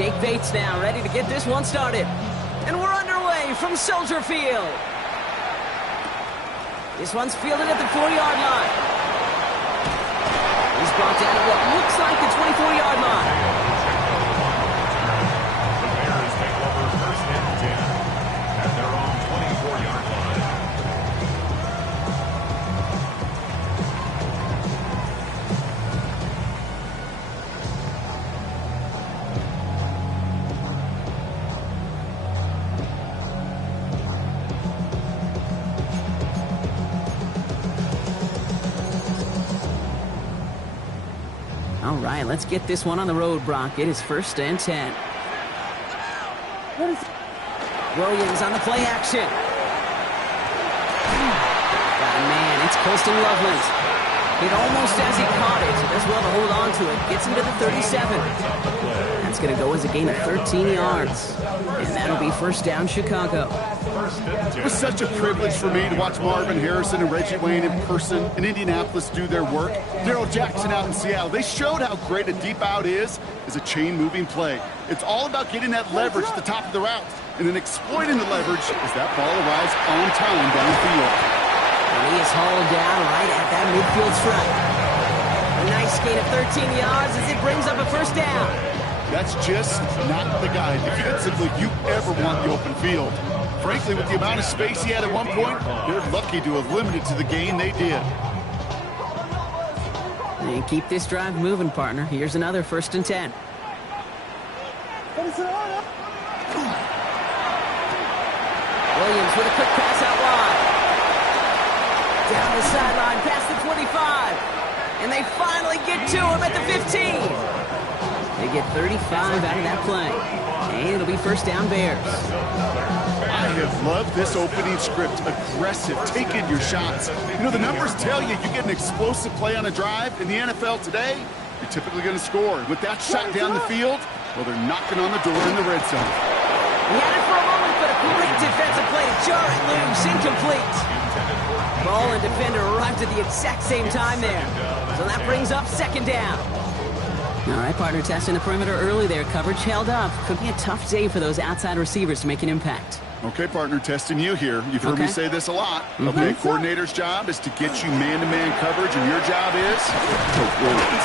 Jake Bates now ready to get this one started. And we're underway from Soldier Field. This one's fielded at the 4-yard line. He's brought down at what looks like the 24-yard line. The Bears take over first and 10 at their own 24-yard line. All right, let's get this one on the road, Brock. It is first and 10. Williams on the play action. Man, it's Colston Loveland. It almost as he caught it. Does well to hold on to it. Gets him to the 37. That's going to go as a gain of 13 yards. And that'll be first down, Chicago. It was such a privilege for me to watch Marvin Harrison and Reggie Wayne in person in Indianapolis do their work. Darrell Jackson out in Seattle. They showed how great a deep out is as a chain-moving play. It's all about getting that leverage at the top of the route and then exploiting the leverage as that ball arrives on time downfield. And he is hauled down right at that midfield stripe. A nice gain of 13 yards as it brings up a first down. That's just not the guy defensively you ever want the open field. Frankly, with the amount of space he had at one point, they're lucky to have limited to the gain they did. And keep this drive moving, partner. Here's another first and 10. Williams with a quick pass out wide. Down the sideline, past the 25. And they finally get to him at the 15. They get 35 out of that play. And it'll be first down, Bears. I have loved this opening script. Aggressive, taking your shots. You know, the numbers tell you get an explosive play on a drive. In the NFL today, you're typically going to score. With that shot down the field, well, they're knocking on the door in the red zone. He had it for a moment, but a great defensive play to jar it loose, incomplete. Ball and defender arrived at the exact same time there. So that brings up second down. All right, partner, testing the perimeter early there. Coverage held up. Could be a tough day for those outside receivers to make an impact. Okay, partner, testing you here. You've heard me say this a lot. Okay, coordinator's job is to get you man-to-man coverage, and your job is to win it.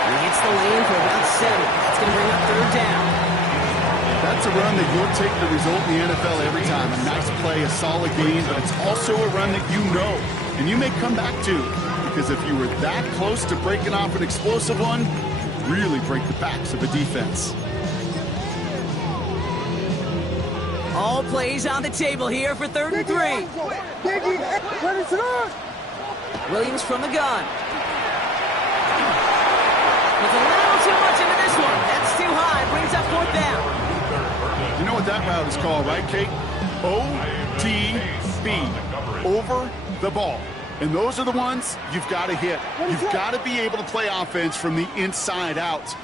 And he hits the lane for about 7. That's going to bring up third down. That's a run that you'll take the result in the NFL every time. A nice play, a solid gain, but it's also a run that you know, and you may come back to. Because if you were that close to breaking off an explosive one, you really break the backs of a defense. All plays on the table here for third and 3. Williams from the gun. With a little too much into this one. That's too high. Brings up fourth down. You know what that route is called, right, Kate? OTB. Over the ball. And those are the ones you've got to hit. You've got to be able to play offense from the inside out.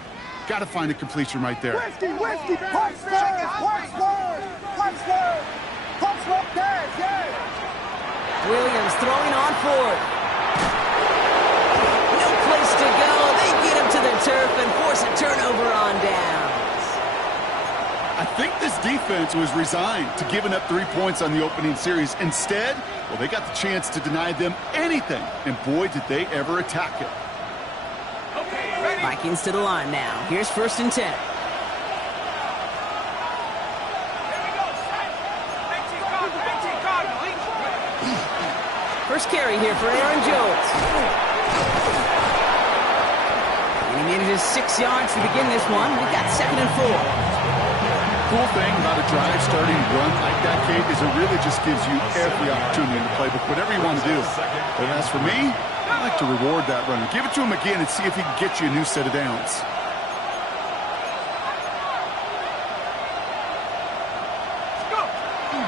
Got to find a completion right there. Williams throwing on fourth. No place to go. They get him to the turf and force a turnover on downs. I think this defense was resigned to giving up 3 points on the opening series. Instead, well, they got the chance to deny them anything. And boy, did they ever attack it. Vikings to the line now. Here's first and 10. First carry here for Aaron Jones. And he manages 6 yards to begin this one. We've got second and 4. Cool thing about a drive starting run like that, Kate, is it really just gives you every opportunity in the playbook, whatever you want to do. But as for me, I like to reward that runner. Give it to him again and see if he can get you a new set of downs.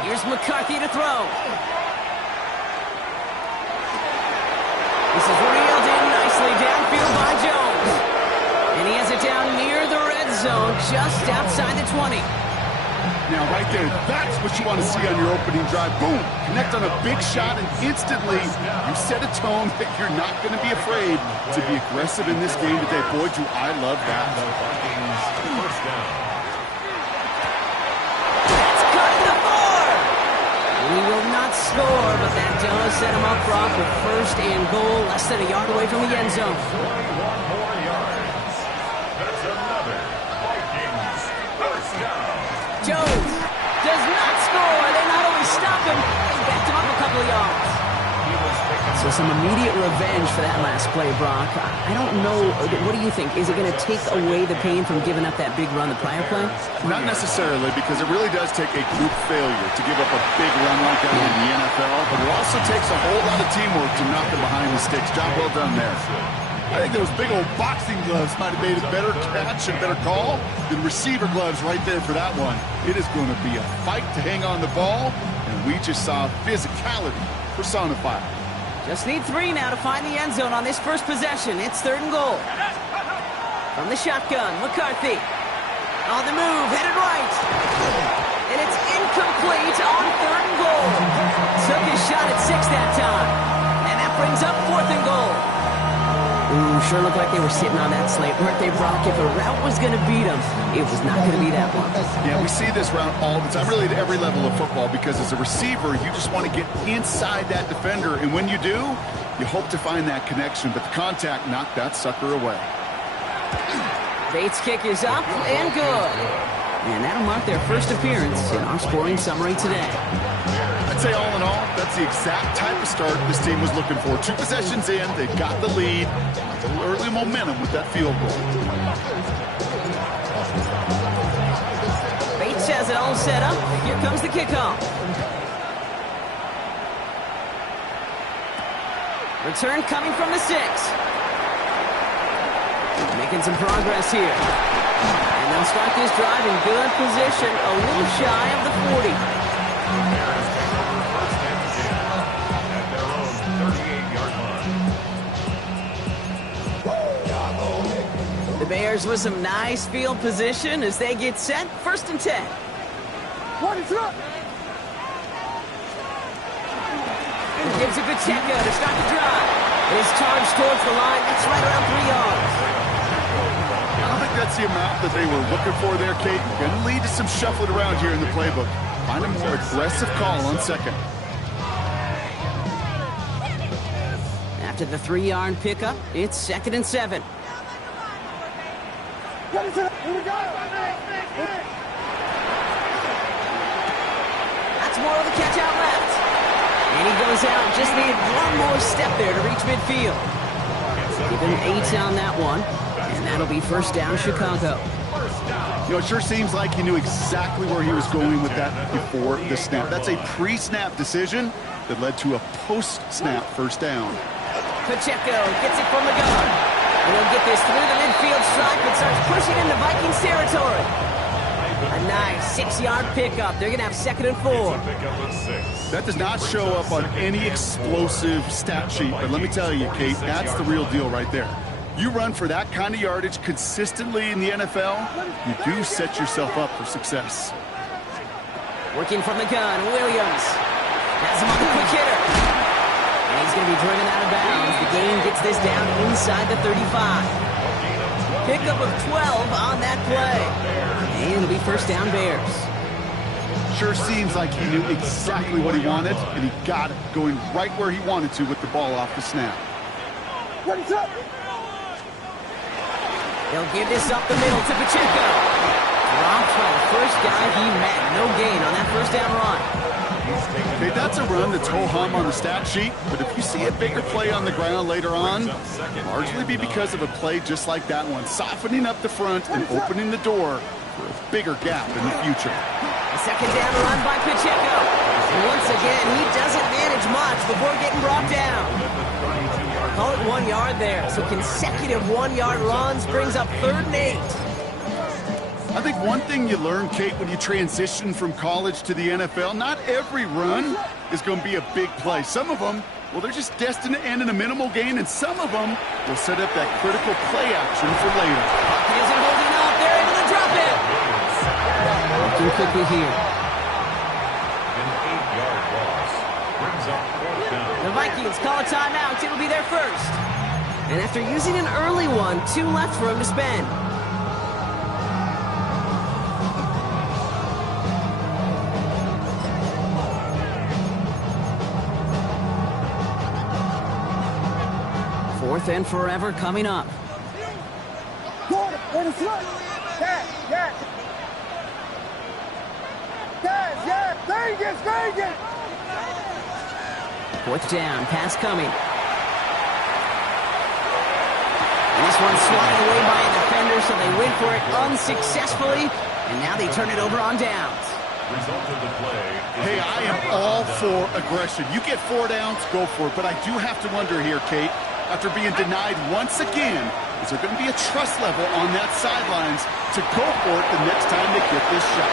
Here's McCarthy to throw. This is reeled in nicely downfield by Jones. And he has it down near the red zone, just outside the 20. Now, right there, that's what you want to see on your opening drive. Boom! Connect on a big shot, and instantly you set a tone that you're not going to be afraid to be aggressive in this game today. Boy, do I love that. He will not score, but that does set him up Brock with first and goal, less than a yard away from the end zone. 21 more yards. That's another Vikings first down. Jones does not score. They not only stop him, they backed him up a couple of yards. So some immediate revenge for that last play, Brock. I don't know. What do you think? Is it going to take away the pain from giving up that big run the prior play? Not necessarily, because it really does take a group failure to give up a big run like that in the NFL, but it also takes a whole lot of teamwork to knock them behind the sticks. Job well done there. I think those big old boxing gloves might have made a better catch and better call than receiver gloves right there for that one. It is going to be a fight to hang on the ball, and we just saw physicality personified. Just need 3 now to find the end zone on this first possession. It's 3rd and goal. From the shotgun, McCarthy. On the move, headed right. And it's incomplete on 3rd and goal. Took his shot at 6 that time. And that brings up 4th and goal. Ooh, sure looked like they were sitting on that slate, weren't they, Brock? If a route was going to beat them, it was not going to be that one. Yeah, we see this route all the time, really at every level of football, because as a receiver, you just want to get inside that defender, and when you do, you hope to find that connection, but the contact knocked that sucker away. Bates' kick is up and good. And that'll mark their first appearance in our scoring summary today. I'd say all in all, that's the exact type of start this team was looking for. 2 possessions in, they got the lead. A little early momentum with that field goal. Bates has it all set up. Here comes the kickoff. Return coming from the 6. Making some progress here. And they'll start this drive in good position, a little shy of the 40. Bears take over first and 10 at their own 38-yard line. The Bears with some nice field position as they get set. 1st and 10. Gives it Pacheco to start the drive. His charge towards the line. That's right around 3 yards. I don't think that's the amount that they were looking for there, Kate. Going to lead to some shuffling around here in the playbook. Find a more aggressive call on 2nd. After the 3-yard pickup, it's 2nd and 7. That's more of the catch out left. And he goes out. Just needed one more step there to reach midfield. Give him 8 on that one. And that'll be first down, Chicago. You know, it sure seems like he knew exactly where he was going with that before the snap. That's a pre-snap decision that led to a post-snap first down. Pacheco gets it from the gun. And he'll get this through the midfield stripe and starts pushing into Vikings territory. A nice 6-yard pickup. They're going to have 2nd and 4. That does not show up on any explosive stat sheet, but let me tell you, Kate, that's the real deal right there. You run for that kind of yardage consistently in the NFL, you do set yourself up for success. Working from the gun, Williams. Has him on the quick hitter. And he's going to be driven out of bounds. The game gets this down inside the 35. Pickup of 12 on that play. And it'll be first down Bears. Sure seems like he knew exactly what he wanted, and he got it, going right where he wanted to with the ball off the snap. He'll give this up the middle to Pacheco. Dropped by the first guy he met. No gain on that first down run. Okay, that's a run that's ho-hum on the stat sheet, but if you see a bigger play on the ground later on, largely be because of a play just like that one, softening up the front and opening the door for a bigger gap in the future. A second down run by Pacheco. And once again, he doesn't manage much before getting brought down. Call it 1 yard there. So consecutive 1-yard runs brings up 3rd and 8. I think one thing you learn, Kate, when you transition from college to the NFL, not every run is going to be a big play. Some of them, well, they're just destined to end in a minimal gain, and some of them will set up that critical play action for later. He isn't holding up. They're able to drop it. Looking quickly here. An 8-yard loss brings up 4th down. The Vikings call a timeout. It'll be their first. And after using an early one, 2 left for him to spend. 4th and forever coming up. Vegas! 4th down, pass coming. And this one's swatted away by a defender, so they went for it unsuccessfully, and now they turn it over on downs. Result of the play. Hey, I am all for aggression. You get 4 downs, go for it. But I do have to wonder here, Kate, after being denied once again, is there going to be a trust level on that sidelines to go for it the next time they get this shot?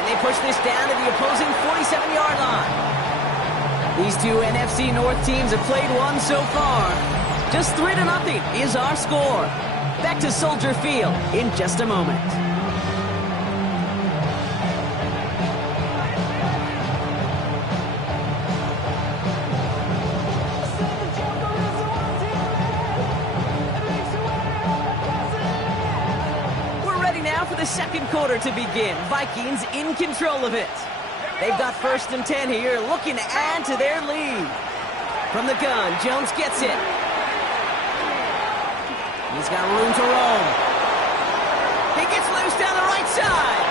And they push this down to the opposing 47-yard line. These two NFC North teams have played one so far. Just 3-0 is our score. Back to Soldier Field in just a moment. We're ready now for the second quarter to begin. Vikings in control of it. They've got 1st and 10 here, looking to add to their lead. From the gun, Jones gets it. He's got room to roam. He gets loose down the right side.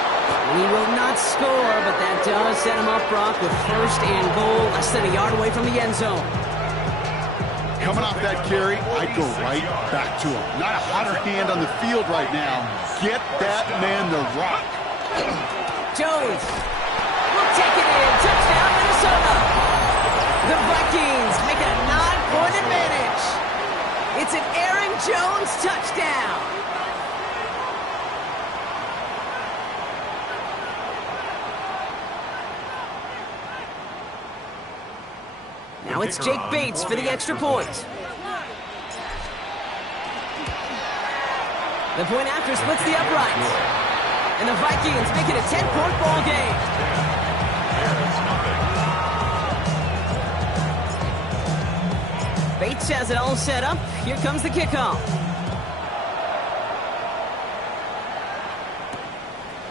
He will not score, but that does set him up, Brock, with 1st and goal, less than a yard away from the end zone. Coming off that carry, I'd go right back to him. Not a hotter hand on the field right now. Get that man the rock. Jones will take it in. Touchdown, Minnesota. The Vikings make it a 9-point advantage. It's an Aaron Jones touchdown. Now it's Jake Bates for the extra point. The point after splits the uprights. And the Vikings make it a 10-point ball game. Bates has it all set up. Here comes the kickoff.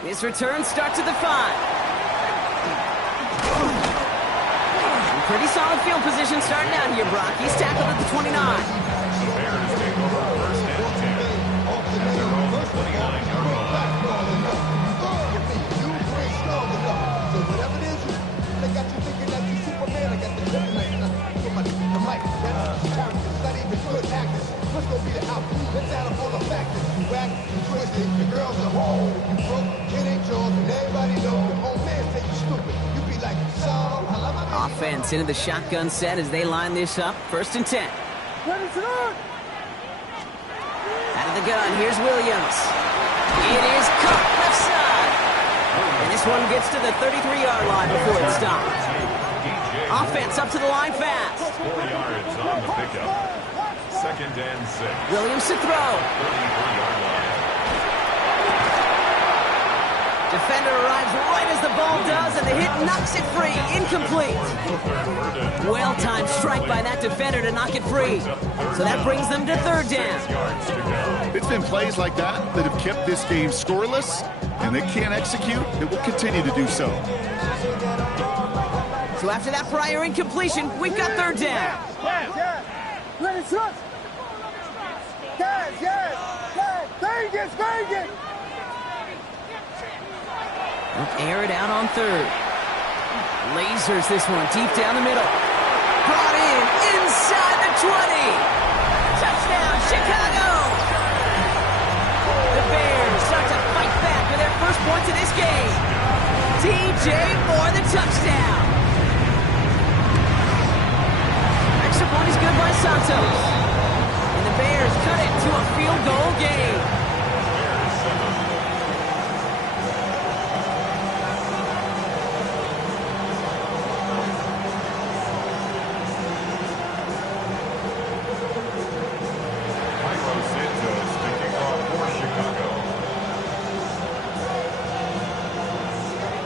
This return starts at the 5. Pretty solid field position starting out here, Brock. He's tackled at the 29. The Bears take over 1st and 10 at their own 29-yard line. So whatever it is, they got you thinking that you Superman. I got the kryptonite. I'm like, that's not even good actors. What's gonna be the outcome? Let's add up all the factors. You whack, you twisted, the girls are whole. You broke, it ain't yours, and everybody knows. Your old man say you stupid. You be like, so, I love my baby. Offense into the shotgun set as they line this up. 1st and 10. Ready to run. Out of the gun, here's Williams. It is caught left side. And this one gets to the 33-yard line before it stops. Offense up to the line fast. 4 yards on the pickup. 2nd and 6. Williams to throw. 33-yard line. Defender arrives right as the ball does, and the hit knocks it free. Incomplete. Well-timed strike by that defender to knock it free. So that brings them to 3rd down. It's been plays like that that have kept this game scoreless, and they can't execute. It will continue to do so. So after that prior incompletion, we've got 3rd down. Ready to run. Vegas. They'll air it out on 3rd. Lasers this one deep down the middle. Brought in inside the 20. Touchdown, Chicago. The Bears start to fight back with their first points of this game. DJ Moore the touchdown. Extra point is good by Santos. And the Bears cut it to a field goal game.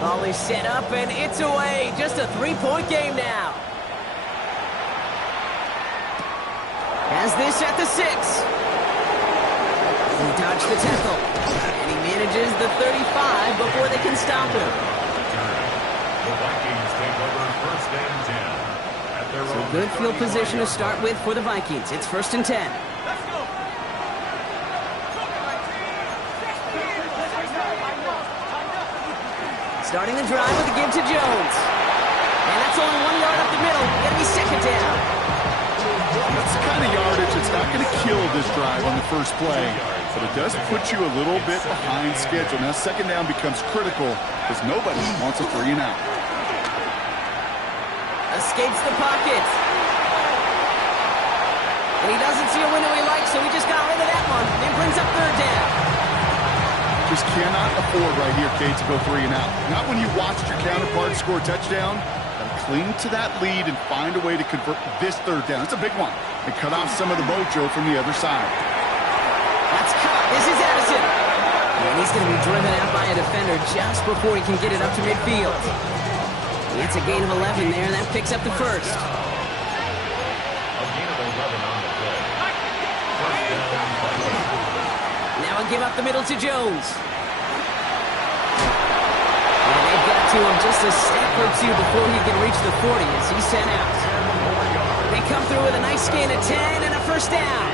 Ball is set up and it's away. Just a 3-point game now. Has this at the 6. He dodged the tackle. And he manages the 35 before they can stop him. The Vikings take over 1st and 10 at So good field position to start with for the Vikings. It's 1st and 10. Starting the drive with a give to Jones. And that's only 1 yard up the middle. Gonna be 2nd down. That's the kind of yardage that's not going to kill this drive on the first play, but it does put you a little bit behind schedule. Now 2nd down becomes critical because nobody wants a 3 and out. Escapes the pocket. And he doesn't see a window he likes, so he just got rid of that one. And brings up 3rd down. Just cannot afford right here, Kate, to go 3 and out. Not when you watched your counterpart score a touchdown. Gotta cling to that lead and find a way to convert this 3rd down. It's a big one. And cut off some of the mojo from the other side. That's caught. This is Addison. And he's going to be driven out by a defender just before he can get it up to midfield. And that's a gain of 11 there, and that picks up the 1st. A gain of 11 on the play. 1st down, Vikings. Now a give up the middle to Jones. And they've got to him just a step or two before he can reach the 40 as he's sent out. They come through with a nice gain of 10 and a 1st down.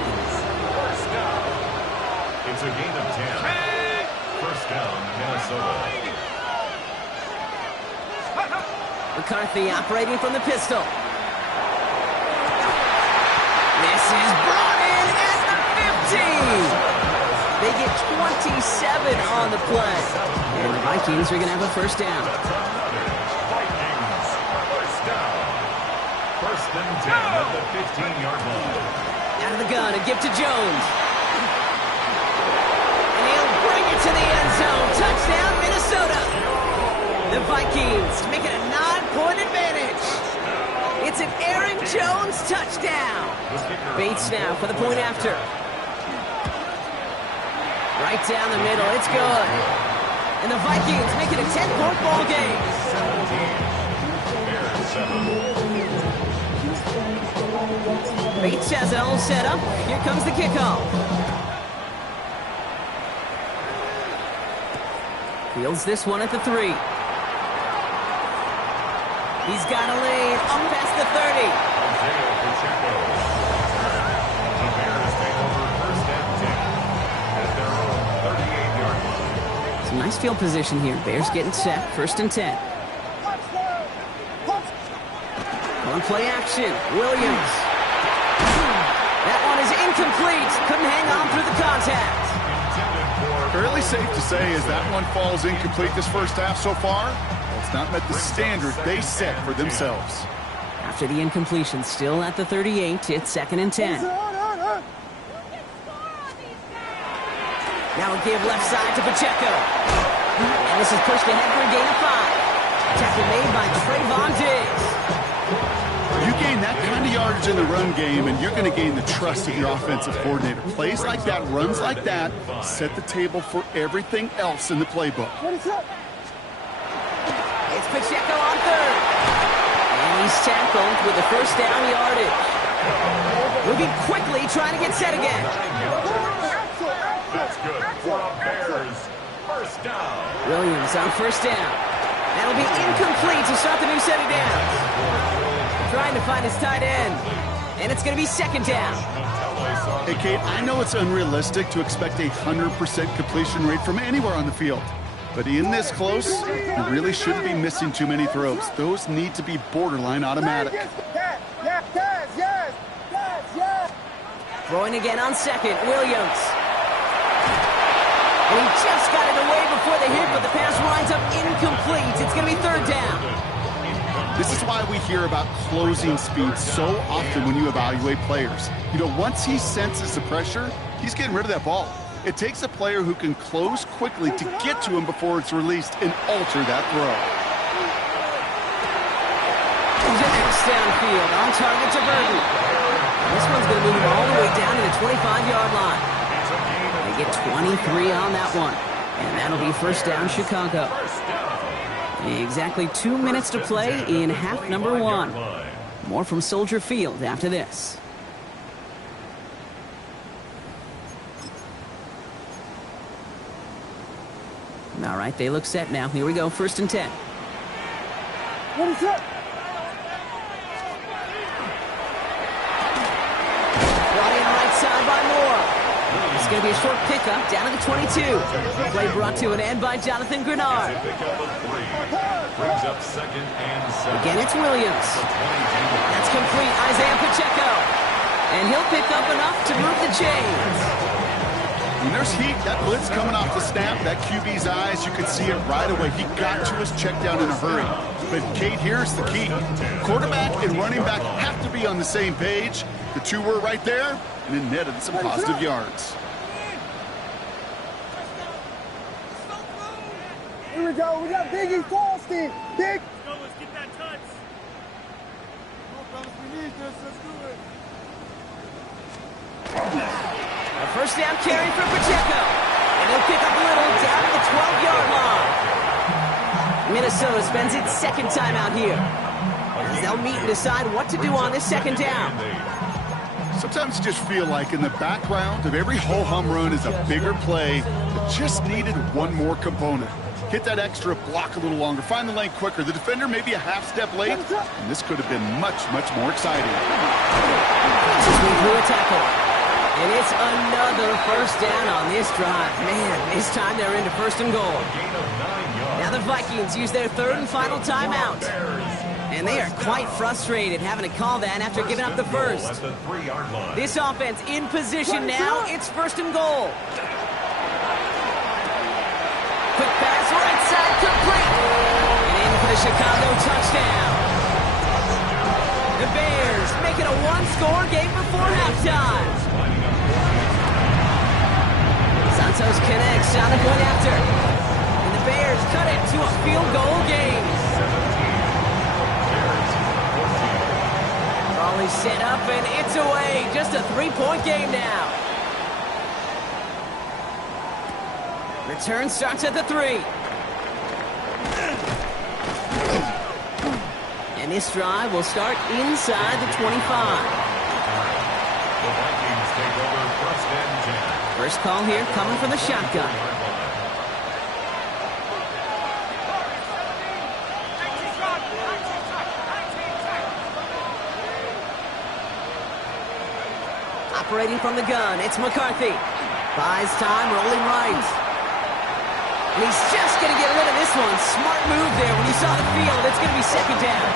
It's a gain of 10. 1st down, Minnesota. McCarthy operating from the pistol. This is brought in at the 50. They get 27 on the play. And the Vikings are going to have a 1st down. Vikings, 1st down. 1st and 10 at the 15-yard line. Out of the gun, a give to Jones. And he'll bring it to the end zone. Touchdown, Minnesota. The Vikings make it a 9-point advantage. It's an Aaron Jones touchdown. Bates now for the point after. Right down the middle, it's good. And the Vikings make it a 10-point ball game. 17, Bears 7. Bates has it all set up. Here comes the kickoff. Fields this one at the 3. He's got a lane up past the 30. Isaiah Pacheco. The Bears take over 1st and 10 at their own 38-yard line. Some nice field position here. Bears getting set. 1st and 10. On play action. Williams. That one is incomplete. Couldn't hang on through the contact. Fairly safe to say as that one falls incomplete this first half so far, it's not met the standard they set for themselves. After the incompletion, still at the 38, it's 2nd and 10. Now a give left side to Pacheco. And this is pushed ahead for a gain of 5. Tackle made by Trayvon Diggs. You gain that kind of yardage in the run game, and you're going to gain the trust of your offensive coordinator. Plays like that, runs like that, set the table for everything else in the playbook. It's Pacheco on 3rd. And he's tackled with the 1st down yardage. Moving quickly, trying to get set again. That's good for the Bears. 1st down. Williams on 1st down. That'll be incomplete to start the new set of downs. Trying to find his tight end. And it's going to be 2nd down. Hey, Kate, I know it's unrealistic to expect a 100% completion rate from anywhere on the field. But in this close, you really shouldn't be missing too many throws. Those need to be borderline automatic. Throwing again on 2nd, Williams. And he just got it away before the hit, but the pass winds up incomplete. It's going to be 3rd down. This is why we hear about closing speed so often when you evaluate players. You know, once he senses the pressure, he's getting rid of that ball. It takes a player who can close quickly to get to him before it's released and alter that throw. Jacks downfield, on target to Burton. This one's going to move him all the way down to the 25-yard line. They get 23 on that one. And that'll be 1st down, Chicago. Exactly 2 minutes to play in half number 1. More from Soldier Field after this. All right, they look set now. Here we go, 1st and 10. What is up? going to be a short pickup down to the 22. Play brought to an end by Jonathan Grenard. Pickup of 3. Brings up 2nd and 7. Again, it's Williams. That's complete. Isaiah Pacheco. And he'll pick up enough to move the chains. When there's heat, that blitz coming off the snap, that QB's eyes, you can see it right away. He got to his check down in a hurry. But, Kate, here's the key. Quarterback and running back have to be on the same page. The two were right there, and it netted some positive yards. Here we go. We got Biggie Falstein. Big. Let's get that touch. Come on, fellas. We need this. Let's do it. A first down carry for Pacheco. And he'll pick up a little down to the 12-yard line. Minnesota spends its second time out here. As they'll meet and decide what to do on this second down. Sometimes you just feel like in the background of every ho-hum run is a bigger play that just needed one more component. Hit that extra block a little longer, find the lane quicker. The defender may be a half step late, and this could have been much, much more exciting. Just through a tackle. And it's another first down on this drive. Man, this time they're into 1st and goal. Now the Vikings use their 3rd and final timeout. And they are quite frustrated having to call that after giving up the first. This offense in position now. It's 1st and goal. Quick pass, right side, complete. And in for the Chicago touchdown. The Bears make it a one-score game before halftime. Santos connects on the point after. And the Bears cut it to a field goal game. Ball is set up and it's away. Just a 3-point game now. Return starts at the 3. And this drive will start inside the 25. The Vikings take over 1st and 10. First call here coming from the shotgun. Operating from the gun, it's McCarthy. Buys time, rolling right. And he's just going to get rid of this one. Smart move there when he saw the field. It's going to be 2nd down.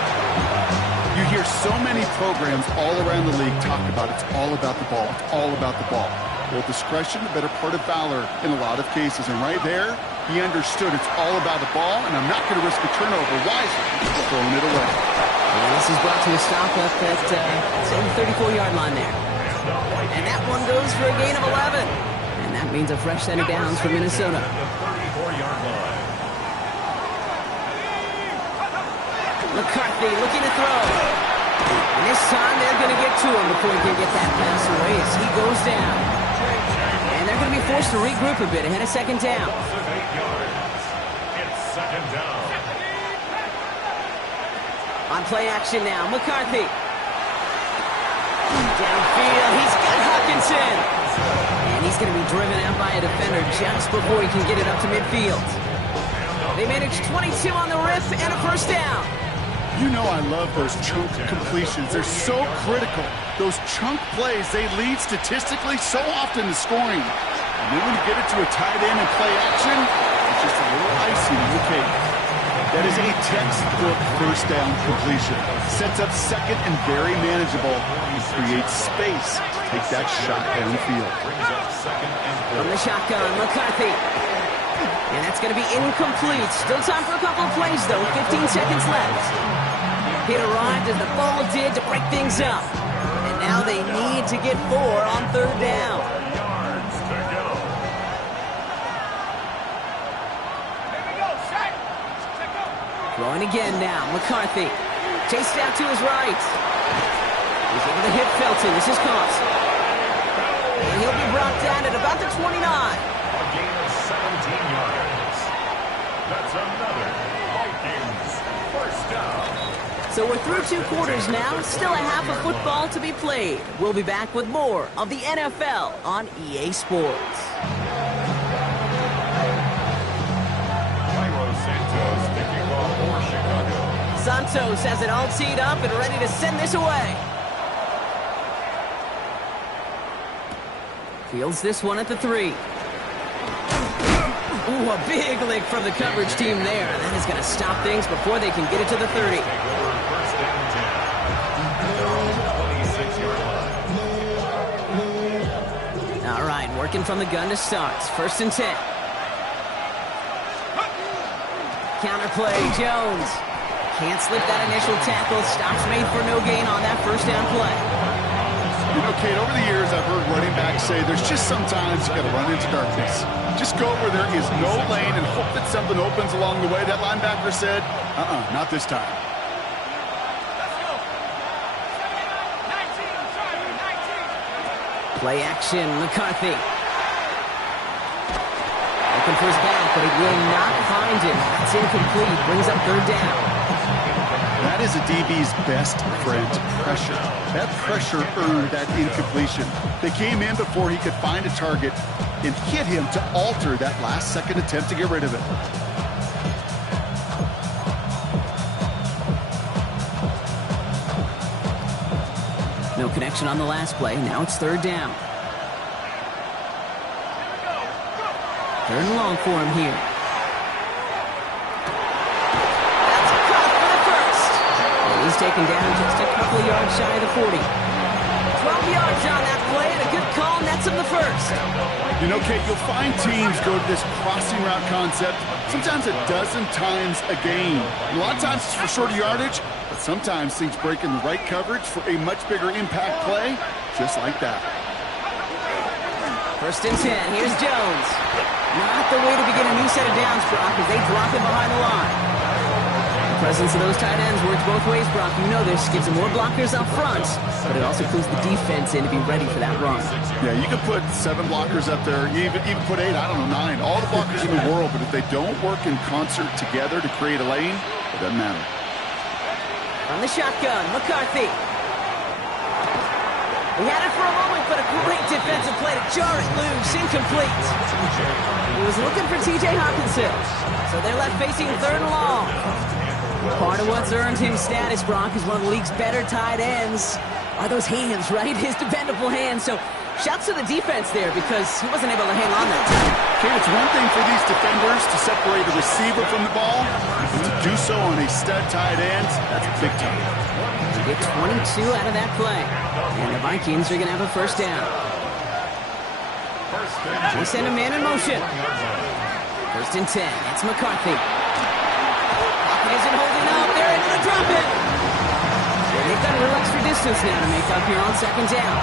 You hear so many programs all around the league talk about it's all about the ball. It's all about the ball. Well, discretion, the better part of valor in a lot of cases. And right there, he understood it's all about the ball, and I'm not going to risk a turnover wisely, throwing it away. And this is brought to a stop up at the 34-yard line there. And that one goes for a gain of 11. And that means a fresh set of downs for Minnesota. McCarthy looking to throw. And this time they're going to get to him before he can get that pass away as he goes down. And they're going to be forced to regroup a bit ahead of 2nd down. It's 2nd down. On play action now, McCarthy. Downfield, he's got Hawkinson. And he's going to be driven out by a defender just before he can get it up to midfield. They manage 22 on the rip and a first down. You know I love those chunk completions. They're so critical. Those chunk plays, they lead statistically so often to scoring. And then when you get it to a tight end and play action, it's just a little icing on the cake. That is a textbook first down completion. Sets up 2nd and very manageable. Creates space to take that shot downfield. From the shotgun, McCarthy. And that's going to be incomplete. Still time for a couple of plays, though. 15 seconds left. Hit arrived as the ball did to break things up. And now they need to get 4 on 3rd down. Throwing again now, McCarthy. Chased out to his right. He's able to hit Felton. This is caught. And he'll be brought down at about the 29. A gain of 17 yards. That's another Vikings first down. So we're through 2 quarters now. Still a half of football to be played. We'll be back with more of the NFL on EA Sports. Santos kicking off for Chicago. Santos has it all teed up and ready to send this away. Fields this one at the 3. Ooh, a big lick from the coverage team there. That is going to stop things before they can get it to the 30. First down 10. All right, working from the gun to start. First and 10. Counterplay, Jones. Can't slip that initial tackle. Stops made for no gain on that first down play. You know, Kate, over the years, I've heard running backs say there's just sometimes you got to run into darkness. Just go where there is no lane and hope that something opens along the way. That linebacker said, not this time. Play action, McCarthy. Looking for his back, but he will not find it. It's incomplete. Brings up third down. That is a DB's best friend, pressure. That pressure earned that incompletion. They came in before he could find a target and hit him to alter that last-second attempt to get rid of it. No connection on the last play. Now it's third down. Third and long for him here. That's a cut for the first. And he's taken down just a couple of yards shy of the 40. 12 yards on that play and a good call, nets him the first. You know, Kate, you'll find teams go to this crossing route concept sometimes a dozen times a game. And a lot of times it's for shorter yardage, but sometimes things break in the right coverage for a much bigger impact play, just like that. First and 10, here's Jones. Not the way to begin a new set of downs, Brock, as they drop him behind the line. The presence of those tight ends works both ways, Brock. You know this. Gives them more blockers up front, but it also clues the defense in to be ready for that run. Yeah, you can put 7 blockers up there, even put 8, I don't know, 9, all the blockers in the world, but if they don't work in concert together to create a lane, it doesn't matter. On the shotgun, McCarthy. He had it for a moment, but a great defensive play to jar it loose, incomplete. He was looking for T.J. Hawkinson, so they're left facing third and long. Part of what's earned him status, Brock, is one of the league's better tight ends. Are those hands, right? His dependable hands. So shouts to the defense there because he wasn't able to hang on that time. Okay, it's one thing for these defenders to separate a receiver from the ball, but to do so on a stud tight end, that's big time. They get 22 out of that play. And the Vikings are going to have a first down. They send a man in motion. First and 10. It's McCarthy. Pocket isn't holding up. They're able to drop it. And they've got a little extra distance now to make up here on second down.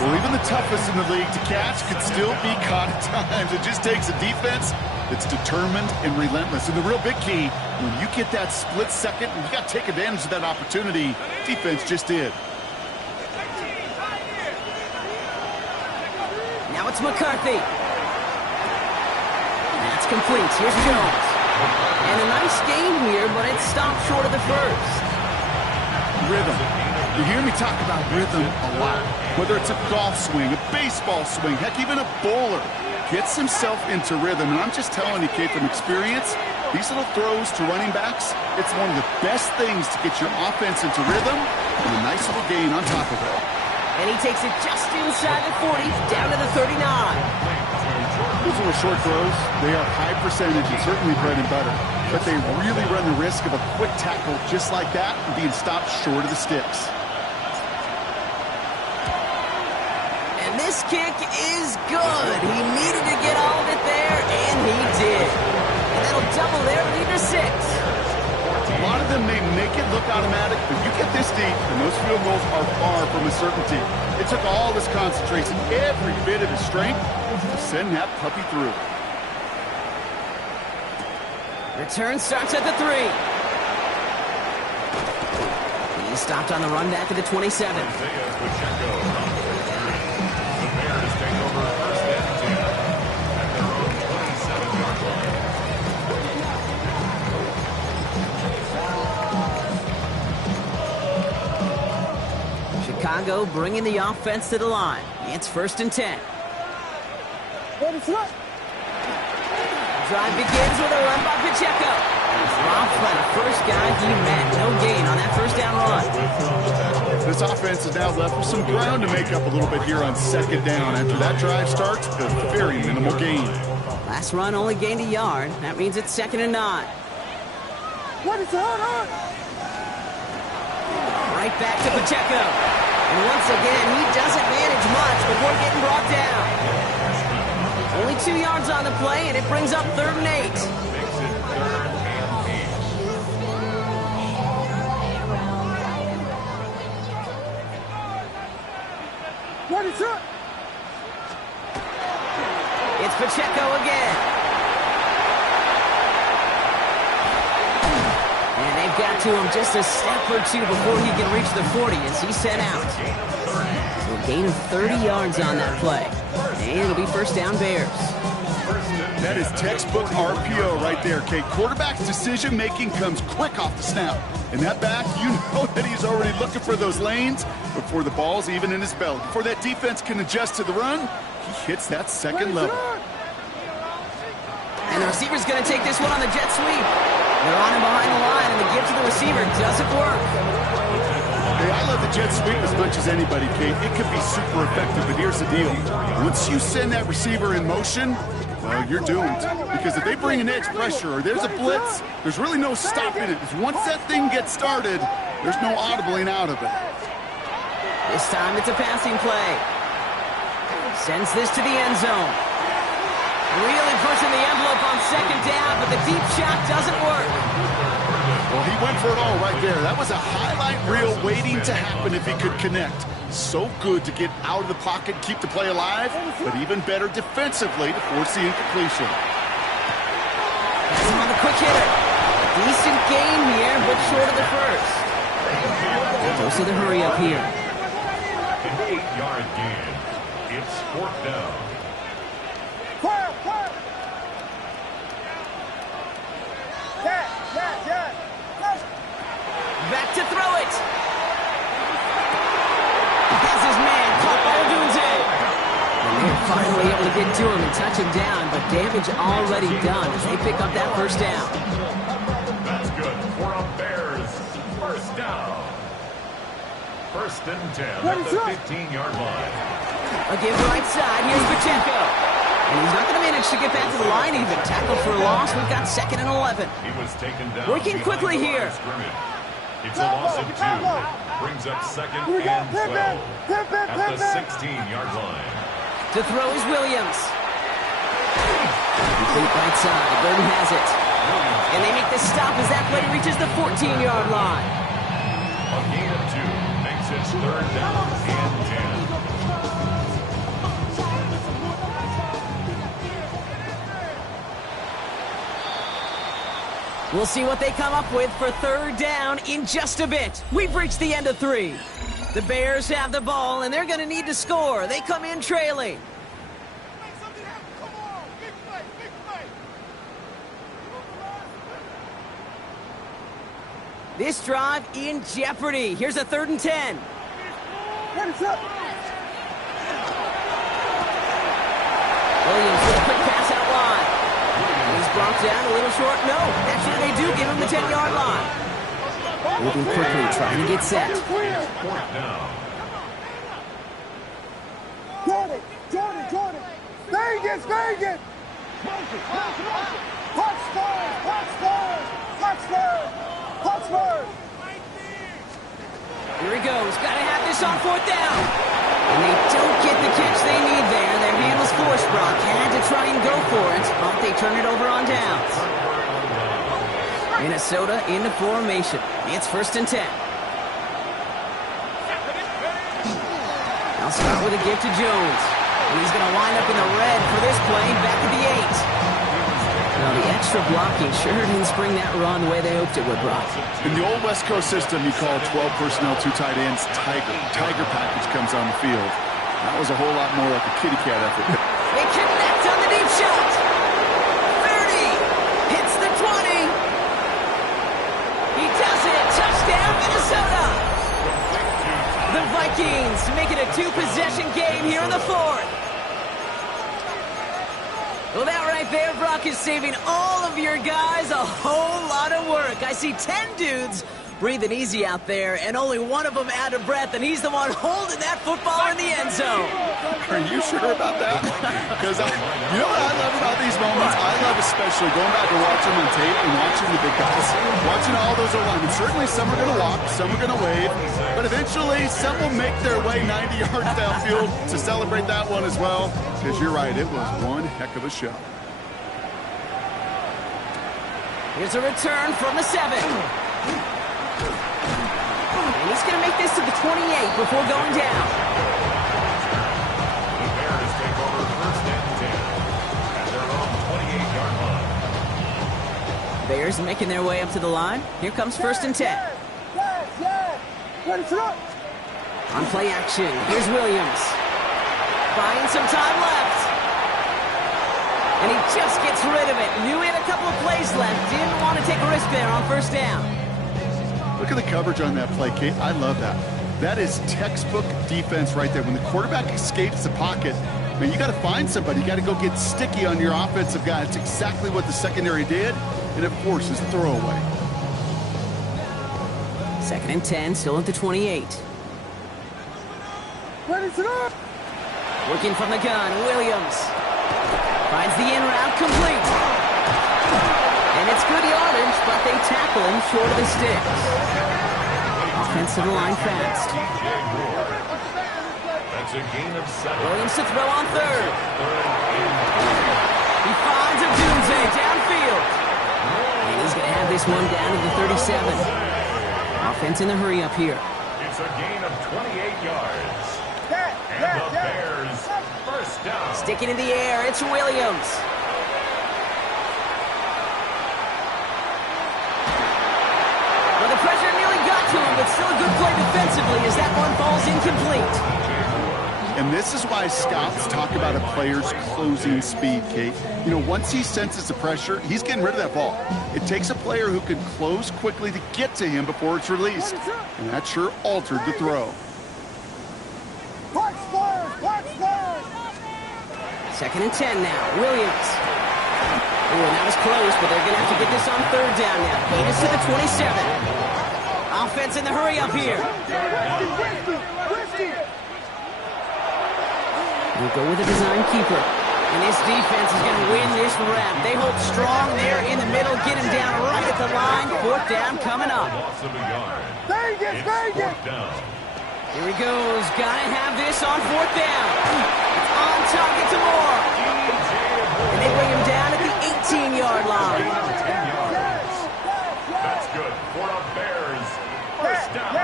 Well, even the toughest in the league to catch could still be caught at times. It just takes a defense that's determined and relentless. And the real big key, when you get that split second, you got to take advantage of that opportunity. Defense just did. Now it's McCarthy. That's complete. Here's Jones. And a nice game here, but it stopped short of the first. Rhythm. You hear me talk about rhythm a lot. Whether it's a golf swing, a baseball swing, heck, even a bowler gets himself into rhythm. And I'm just telling you, Kate, from experience, these little throws to running backs, it's one of the best things to get your offense into rhythm and a nice little gain on top of it. And he takes it just inside the 40, down to the 39. Those little short throws, they are high percentage and certainly bread and butter. But they really run the risk of a quick tackle just like that and being stopped short of the sticks. And this kick is good. He needed to get all of it there, and he did. And that'll double their lead to 6. A lot of them may make it look automatic, but you get this deep, and those field goals are far from a certainty. It took all this concentration, every bit of his strength, to send that puppy through. Return starts at the 3. He's stopped on the run back at the 27. The Bears take over first and 10 at their own 27-yard line. Chicago bringing the offense to the line. It's first and 10. Drive begins with a run by Pacheco. Dropped by the first guy he met. No gain on that first down run. This offense is now left with some ground to make up a little bit here on second down. After that drive starts, a very minimal gain. Last run only gained a yard. That means it's 2nd and 9. What is on? Right back to Pacheco. And once again, he doesn't manage much before getting brought down. Only 2 yards on the play, and it brings up 3rd and 8. Makes it 3rd and 8. What is up? It's Pacheco again. And they've got to him just a step or two before he can reach the 40 as he's sent out. So a gain of 30 yards on that play. And it'll be 1st down Bears. That is textbook RPO right there, Kate. Quarterback's decision-making comes quick off the snap. And that back, you know that he's already looking for those lanes before the ball's even in his belly. Before that defense can adjust to the run, he hits that second level. And the receiver's going to take this one on the jet sweep. They're on him behind the line, and the give to the receiver doesn't work. Hey, I love the jet sweep as much as anybody, Kate. It could be super effective, but here's the deal. Once you send that receiver in motion, well, you're doomed. Because if they bring an edge pressure or there's a blitz, there's really no stopping it. Because once that thing gets started, there's no audibling out of it. This time it's a passing play. Sends this to the end zone. Really pushing the envelope on 2nd down, but the deep shot doesn't work. Well, he went for it all right there. That was a highlight reel waiting to happen if he could connect. So good to get out of the pocket, keep the play alive, but even better defensively to force the incompletion. That's him on the quick hitter. Decent game here, but short of the first. Goes to the hurry up here. An 8-yard gain. It's 4th down. Back to throw it. Has his man caught by Odunze. And they're finally able to get to him and touch him down, but damage already done as they pick up that 1st down. That's good for a Bears 1st down. 1st and 10 at the 15-yard line. A give right side. Here's Pacheco. And he's not going to manage to get back to the line even. Tackle for a loss. We've got 2nd and 11. He was taken down. Working quickly here. It's a loss of 2. Brings up 2nd and 12 at the 16-yard line. To throw is Williams. Complete right side. Burton has it. And they make the stop as that play reaches the 14-yard line. A gain of 2 makes it 3rd down and 10. We'll see what they come up with for 3rd down in just a bit. We've reached the end of 3. The Bears have the ball, and they're going to need to score. They come in trailing. This drive in jeopardy. Here's a 3rd and 10. Williams with a quick pass out wide. He's brought down a little short. No, actually they do give him the 10-yard line. Moving quickly, trying to get set. 4th down. Jordan! Vegas! Plattsburgh! Here he goes. Got to have this on 4th down. And they don't get the catch they need there. Their hand was forced, Brock. Had to try and go for it, but they turn it over on downs. Minnesota into formation. It's 1st and 10. I'll start with a give to Jones. He's going to line up in the red for this play, back at the 8. Now, the extra blocking sure didn't spring that run the way they hoped it would, Brock. In the old West Coast system, you call 12 personnel, 2 tight ends, Tiger. Tiger package comes on the field. That was a whole lot more like a kitty cat effort. They connect on the deep shot. 30. Hits the 20. He does it. Touchdown, Minnesota. The Vikings make it a 2-possession game here in the 4th. Well, that right there, Brock, is saving all of your guys a whole lot of work. I see 10 dudes breathing easy out there, and only one of them out of breath, and he's the one holding that football in the end zone. Are you sure about that? Because you know what I love about these moments? I love especially going back and watching on tape and watching the big guys. Watching all those alignments. Certainly some are going to walk, some are going to wave, but eventually some will make their way 90 yards downfield to celebrate that one as well. Because you're right, it was one heck of a show. Here's a return from the 7. And he's going to make this to the 28 before going down. The Bears take over first and 10 at their own 28-yard line. Bears making their way up to the line. Here comes first and 10. On play action, here's Williams. Buying some time left. And he just gets rid of it. Knew he had a couple of plays left. Didn't want to take a risk there on first down. Look at the coverage on that play, Kate. I love that. That is textbook defense right there. When the quarterback escapes the pocket, man, you got to find somebody. You got to go get sticky on your offensive guy. It's exactly what the secondary did, and it forces throwaway. Second and 10, still at the 28. Working from the gun, Williams. Finds the in route complete. And it's good yardage, but they tackle him short of the sticks. Offensive line fast. That's a gain of 7. Williams to throw on third. He finds a doomsday downfield. And he's going to have this one down to the 37. Offense in the hurry up here. It's a gain of 28 yards. And the Bears first down. Sticking in the air, it's Williams. Well, the pressure nearly got to him, but still a good play defensively as that one falls incomplete. And this is why scouts talk about a player's closing speed, Kate. You know, once he senses the pressure, he's getting rid of that ball. It takes a player who can close quickly to get to him before it's released. And that sure altered the throw. Second and 10 now. Williams. Oh, and that was close, but they're going to have to get this on third down now. Gain is to the 27. Offense in the hurry up here. We'll go with a design keeper. And this defense is going to win this rep. They hold strong there in the middle, get him down right at the line. Fourth down coming up. Loss of a yard. It's fourth down. Here he goes. Got to have this on fourth down. It's on target to Moore. And they bring him down at the 18-yard line. 10 yards. That's good for a Bears. First down.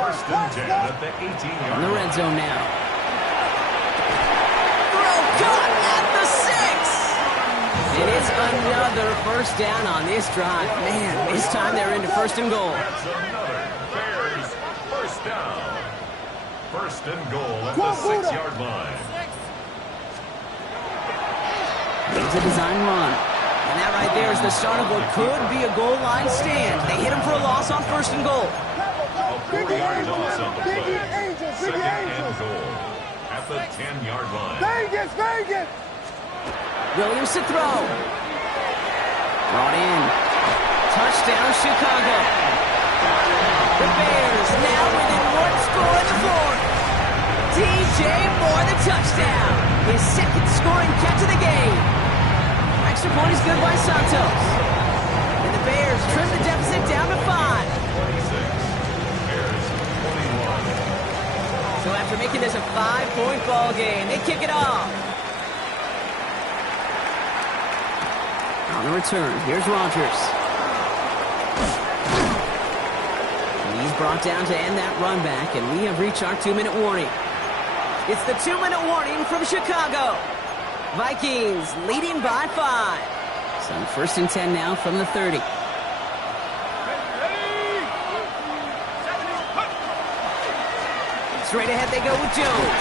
First and 10 at the 18-yard In the red line. zone now. Throw caught at the 6. It is another first down on this drive. Man, this time they're into first and goal. That's another Bears first down. First and goal at the 6-yard line. It's a design run. And that right there is the start of what could be a goal line stand. They hit him for a loss on first and goal. A 4-yard loss on the play. Second and goal at the 10-yard line. Williams to throw. Brought in. Touchdown, Chicago. The Bears now within one score in the fourth. DJ Moore the touchdown. His second scoring catch of the game. Extra point is good by Santos. And the Bears trim the deficit down to 5. 26. Bears 21. So after making this a 5-point ball game, they kick it off. On the return, here's Rodgers. He's brought down to end that run back, and we have reached our 2-minute warning. It's the 2-minute warning from Chicago. Vikings leading by 5. So first and 10 now from the 30. Straight ahead they go with Jones.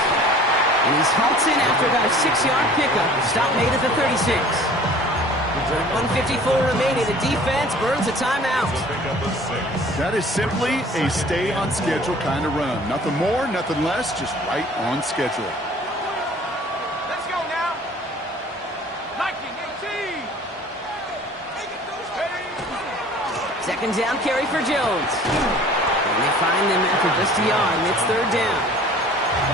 And he's halted in after about a 6-yard pickup. Stop made at the 36. With 1:54 remaining, the defense burns a timeout. Pick up a 6. That is simply a stay on schedule kind of run. Nothing more, nothing less, just right on schedule. Let's go now. 19, 18. Second down carry for Jones. And they find them after just a yard, and it's third down.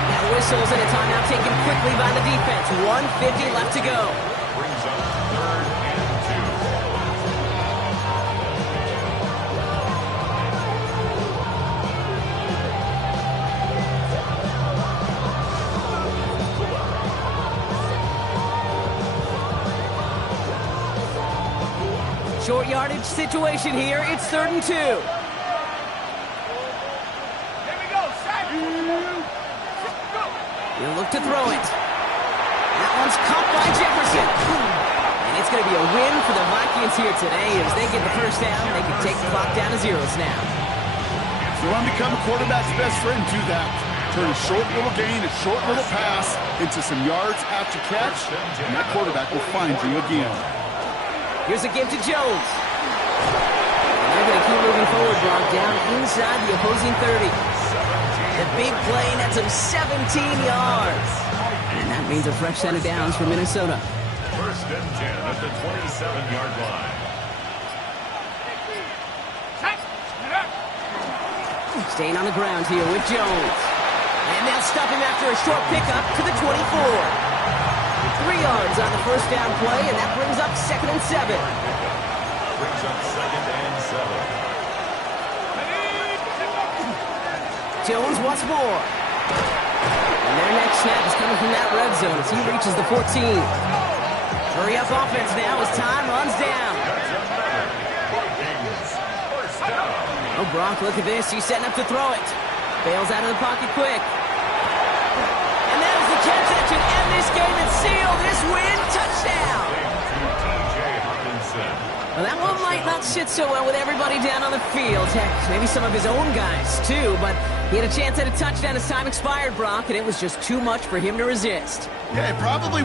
Now whistles and a timeout taken quickly by the defense. 1:50 left to go. Brings up third and 2. Short yardage situation here. It's third and 2. Here we go, Sack. Go. He'll look to throw it. That one's caught by Jefferson. And it's going to be a win for the Vikings here today. As they get the first down, they can take the clock down to zeros now. You want to become a quarterback's best friend, do that. Turn a short little gain, a short little pass into some yards after catch, and that quarterback will find you again. Here's a give to Jones. And they're going to keep moving forward, Brock, down inside the opposing 30. The big play nets him 17 yards. And that means a fresh set of downs for Minnesota. First and 10 at the 27-yard line. Sack. Staying on the ground here with Jones. And they'll stop him after a short pickup to the 24. 3 yards on the first down play, and that brings up second and 7. Brings up second and 7. Jones wants more. And their next snap is coming from that red zone as he reaches the 14. Hurry up offense now as time runs down. First down. Oh, Brock, look at this. He's setting up to throw it. Bails out of the pocket quick. And that is the catch that should end this game and seal this win. Touchdown. To T.J. Hawkinson. Well, that one might not sit so well with everybody down on the field. Heck, maybe some of his own guys, too. But he had a chance at a touchdown as time expired, Brock, and it was just too much for him to resist. Yeah, it probably